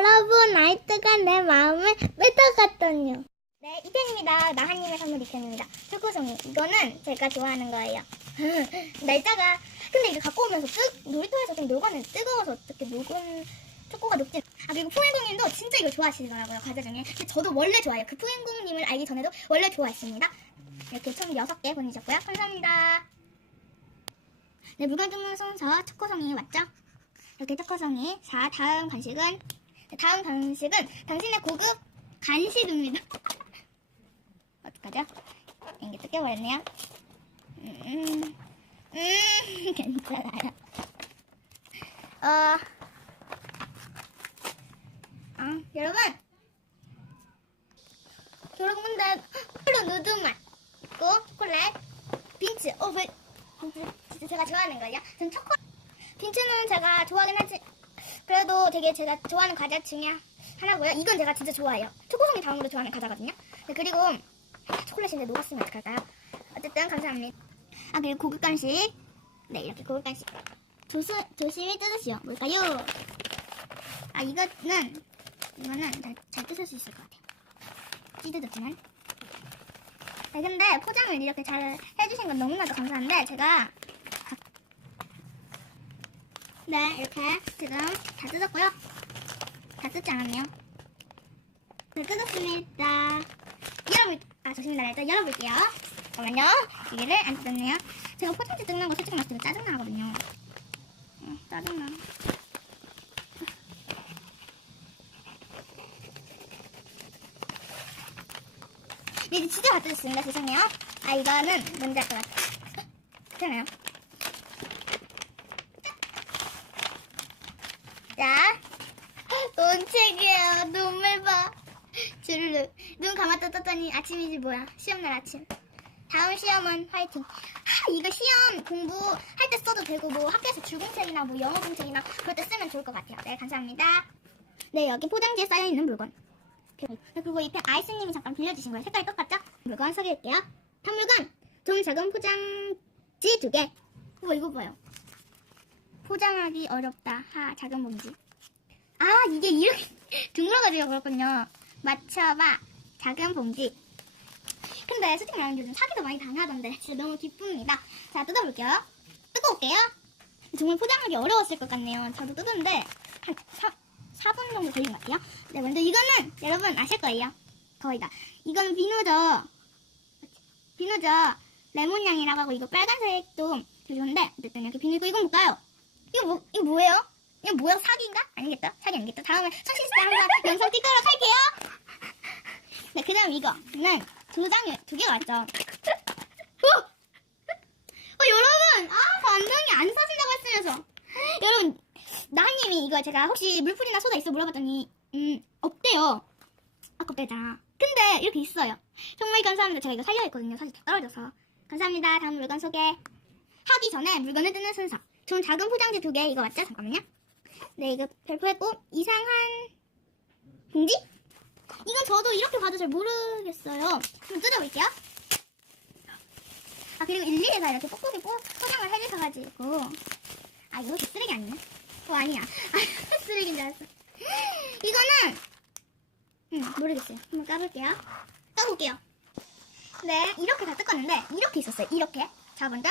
여러분, 아이트가 내 마음을 뺏어갔더니요. 네, 이편입니다. 나한님의 선물 이편입니다. 초코송이. 이거는 제가 좋아하는 거예요. 날짜가, 근데 이거 갖고 오면서 뜨, 놀이터에서 좀 녹아는 뜨거워서 어떻게 녹은 초코가 녹지. 아, 그리고 푸행공님도 진짜 이거 좋아하시더라고요, 과자 중에. 근데 저도 원래 좋아해요. 그 푸행공님을 알기 전에도 원래 좋아했습니다. 이렇게 총 6개 보내주셨고요. 감사합니다. 네, 주문 순서 초코송이 맞죠? 이렇게 초코송이. 자, 다음 간식은 네, 다음 간식은 당신의 고급 간식입니다. 어떡하죠? 이게 뜯겨버렸네요. 음, 음, 괜찮아요. 어, 어, 여러분. 여러분, 근데, 콜로 누드맛 있고, 초콜릿, 빈츠, 어, 왜, 빈츠, 진짜 제가 좋아하는 거예요. 전 초코, 빈츠는 제가 좋아하긴 하지, 그래도 되게 제가 좋아하는 과자 중에 하나고요. 이건 제가 진짜 좋아해요. 초코송이 다음으로 좋아하는 과자거든요. 네, 그리고 초콜릿인데 녹았으면 어떡할까요? 어쨌든 감사합니다. 아 그리고 고급 간식. 네 이렇게 고급 간식. 조수, 조심히 뜯으시오. 뭘까요? 아 이거는 이거는 잘, 잘 뜯을 수 있을 것 같아요. 찢어졌지만. 네 근데 포장을 이렇게 잘 해주신 건 너무나도 감사한데 제가 네, 이렇게 지금 다 뜯었고요. 다 뜯지 않았네요. 네, 뜯었습니다. 열어볼, 아, 조심히나 일단 열어볼게요. 잠깐만요. 이게를 안 뜯었네요. 제가 포장지 뜯는 거 솔직히 말해서 짜증나거든요. 어, 짜증나. 네, 진짜 다 뜯었습니다. 죄송해요. 아, 이거는 뭔지 알 것 같아요. 괜찮아요. 자, 논책이에요. 눈물 봐. 주르르. 눈 감았다 떴더니 아침이지 뭐야. 시험날 아침. 다음 시험은 화이팅. 하, 이거 시험 공부할 때 써도 되고 뭐 학교에서 줄공책이나 뭐 영어 공책이나 그럴 때 쓰면 좋을 것 같아요. 네, 감사합니다. 네, 여기 포장지에 쌓여 있는 물건. 그리고- 이 펜 아이스님이 잠깐 빌려주신 거예요. 색깔이 똑같죠? 물건 소개할게요. 한 물건. 좀 작은 포장지 두 개. 이거 이거 봐요. 포장하기 어렵다. 하, 작은 봉지. 아, 이게 이렇게 둥글어가지고 그렇군요. 맞춰봐. 작은 봉지. 근데 솔직히 말하면 요즘 사기도 많이 당하던데 진짜 너무 기쁩니다. 자, 뜯어볼게요. 뜯어올게요. 정말 포장하기 어려웠을 것 같네요. 저도 뜯었는데 한 4, 4분 정도 걸린 것 같아요. 네, 먼저 이거는 여러분 아실 거예요. 거의 다. 이건 비누죠. 비누죠. 레몬향이라고 하고 이거 빨간색도 좋은데 어쨌든 이렇게 비누 있고 이건 뭘까요? 이거 뭐 이거 뭐예요? 이거 뭐야 사기인가? 아니겠다 사기 아니겠다 다음에 때 한번 영상 찍도록 할게요 네 그 다음 이거는 두 장이 두 개가 왔죠? 어? 어 여러분! 아 완전히 안 사준다고 했으면서. 여러분 나님이 이거 제가 혹시 물풀이나 소다 있어 물어봤더니 음 없대요. 아깝다. 했잖아 근데 이렇게 있어요. 정말 감사합니다. 제가 이거 살려 했거든요. 사실 다 떨어져서. 감사합니다. 다음 물건 소개. 하기 전에 물건을 뜯는 순서. 좀 작은 포장지 두 개. 이거 맞죠? 잠깐만요. 네 이거 발표했고 이상한 봉지? 이건 저도 이렇게 봐도 잘 모르겠어요. 한번 뜯어볼게요. 아 그리고 일일이 다 이렇게 뽁뽁이 뽀, 포장을 해주셔가지고 아 이거 쓰레기 아니네? 어 아니야. 아 쓰레기인 줄 알았어. 이거는 음 모르겠어요. 한번 까볼게요. 까볼게요. 네 이렇게 다 뜯었는데 이렇게 있었어요. 이렇게. 자 먼저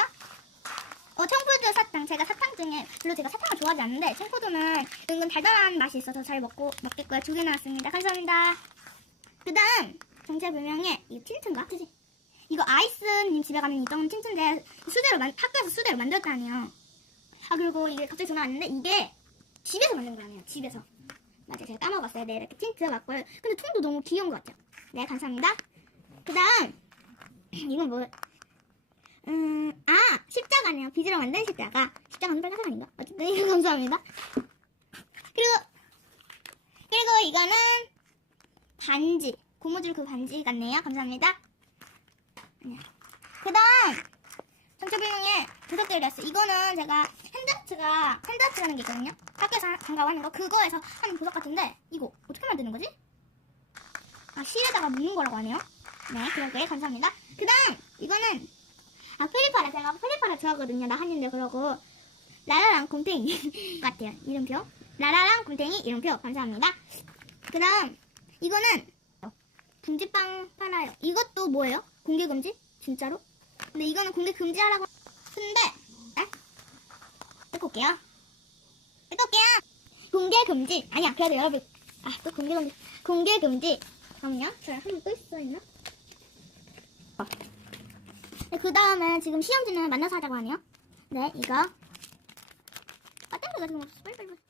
어, 청포도 사탕. 제가 사탕 중에, 별로 제가 사탕을 좋아하지 않는데, 청포도는 은근 달달한 맛이 있어서 잘 먹고, 먹겠고요. 두 개 나왔습니다. 감사합니다. 그 다음, 정체 불명의, 이거 틴트인가? 그지? 이거 아이스님 집에 가면 있던 틴트인데, 수제로, 만, 학교에서 수제로 만들었다니요. 아, 그리고 이게 갑자기 전화 왔는데, 이게 집에서 만든 거라네요. 집에서. 맞아요. 제가 까먹었어요. 네, 이렇게 틴트 맞고요. 근데 톤도 너무 귀여운 것 같아요. 네, 감사합니다. 그 다음, 이건 뭐, 음, 아, 십자가네요. 빚으로 만든 십자가. 십자가는 빨간색 아닌가? 어쨌든, 이거 감사합니다. 그리고, 그리고 이거는 반지. 고무줄 그 반지 같네요. 감사합니다. 그 다음, 전체불명의 도덕들이었어. 이거는 제가 핸드아트가, 핸드아트라는 게 있거든요. 학교에서 잠깐 하는 거. 그거에서 하는 보석 같은데, 이거 어떻게 만드는 거지? 아, 실에다가 묶는 거라고 하네요. 네, 그러게 감사합니다. 그 다음, 이거는 아 프리파라 제가 프리파라 좋아하거든요. 나 한인데 그러고 라라랑 곰탱이 같아요. 이름표. 라라랑 곰탱이 이름표 감사합니다. 그 다음 이거는 금지빵 팔아요. 이것도 뭐예요? 공개 금지? 진짜로? 근데 이거는 공개 금지하라고. 근데 아? 뜯고 올게요. 뜯고 올게요. 공개 금지. 아니야. 그래도 여러분 아 또 공개 금지. 공개 금지. 잠깐만요. 저 한번 또 있어 있나? 어. 네, 그 다음에 지금 시험지는 만나서 하자고 하네요. 네, 이거. 아, 땡겨가 지금 빨리빨리. 안 되겠어요. 3분